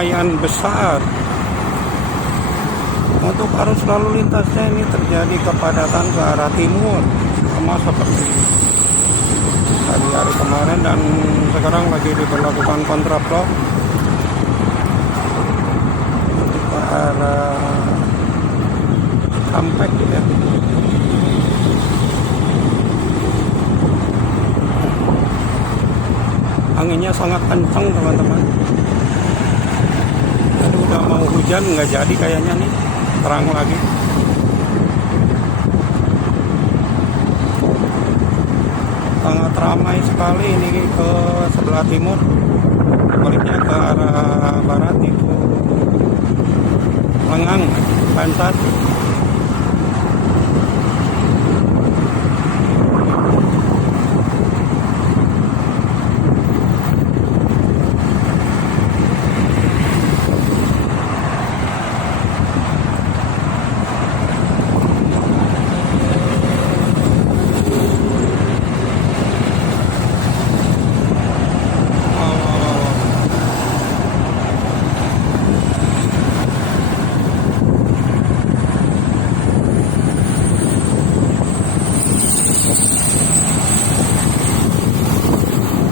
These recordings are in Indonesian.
lumayan besar. Untuk arus lalu lintasnya ini terjadi kepadatan ke arah timur, sama seperti hari kemarin, dan sekarang lagi diberlakukan kontraflow untuk ke arah Cikampek ya. Anginnya sangat kencang teman-teman. Aduh, udah mau hujan, nggak jadi kayaknya nih, terang lagi. Sangat ramai sekali ini ke sebelah timur, baliknya ke arah barat itu lengang, Pantat.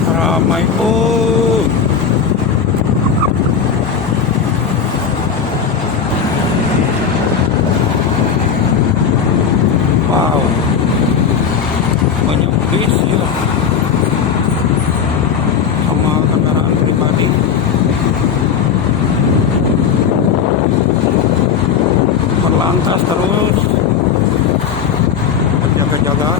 Ramai. Oh, wow, banyak bis ya, sama kendaraan pribadi. Berlantas terus, jaga-jaga.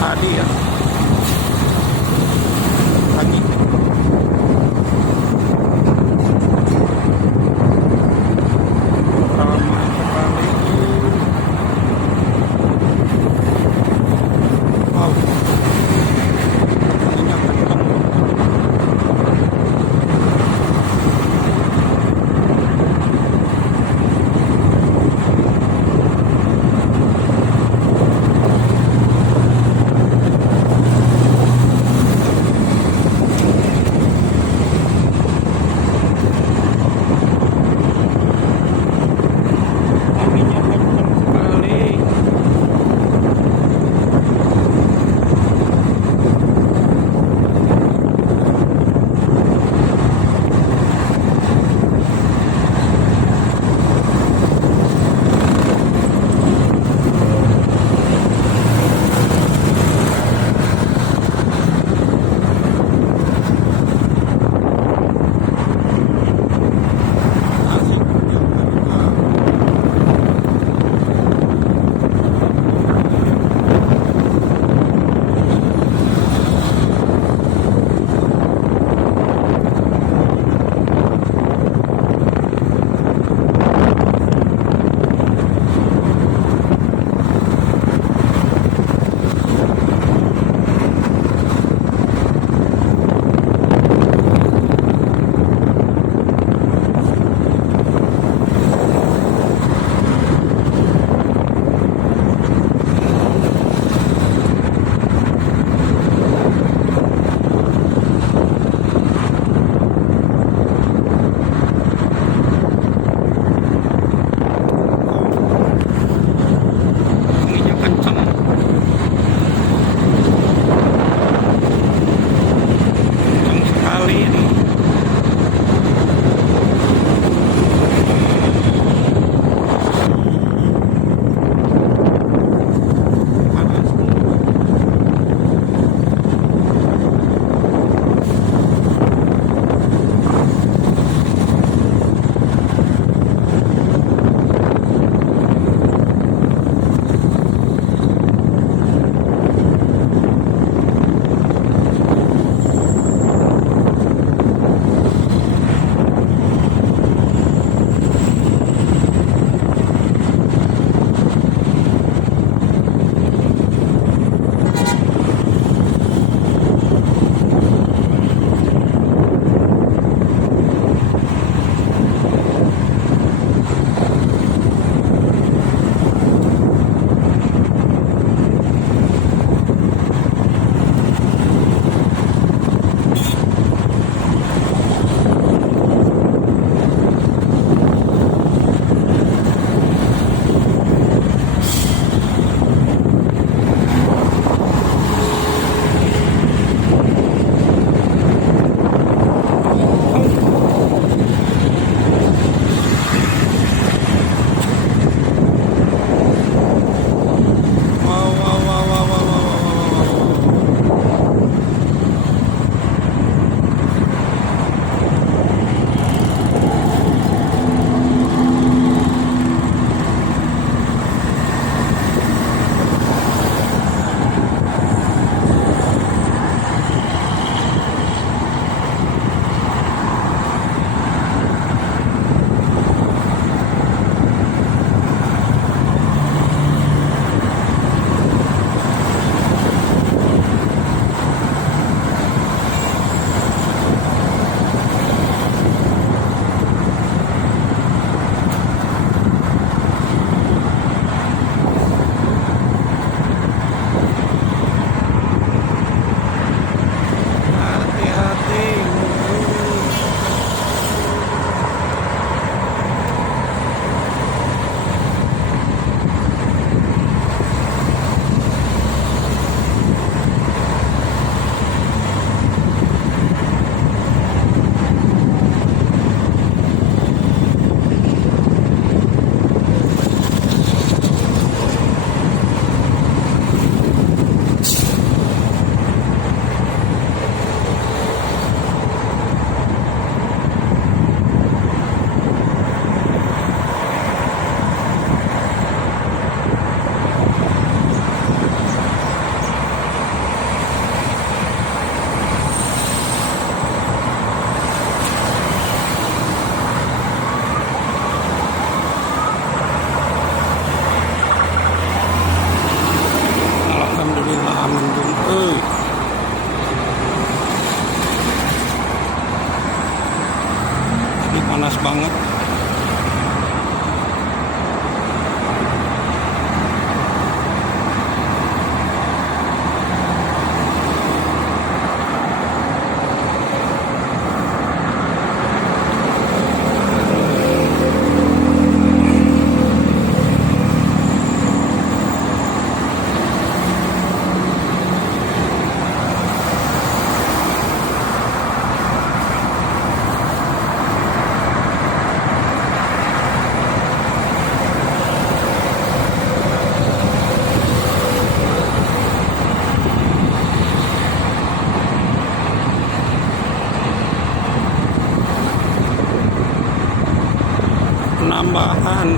Tadi ya, pagi. Ramai sekali.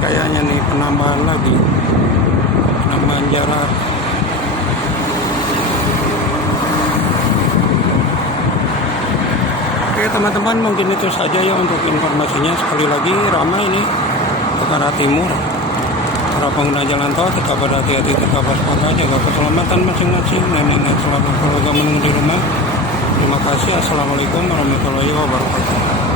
kayaknya nih, penambahan lagi, penambahan jarak. Oke teman-teman, mungkin itu saja ya untuk informasinya. Sekali lagi ramai ini ke arah timur. Para pengguna jalan tol tetap berhati-hati, tetap waspada, jaga keselamatan masing-masing, dan ingat selalu keluarga menunggu di rumah. Terima kasih. Assalamualaikum warahmatullahi wabarakatuh.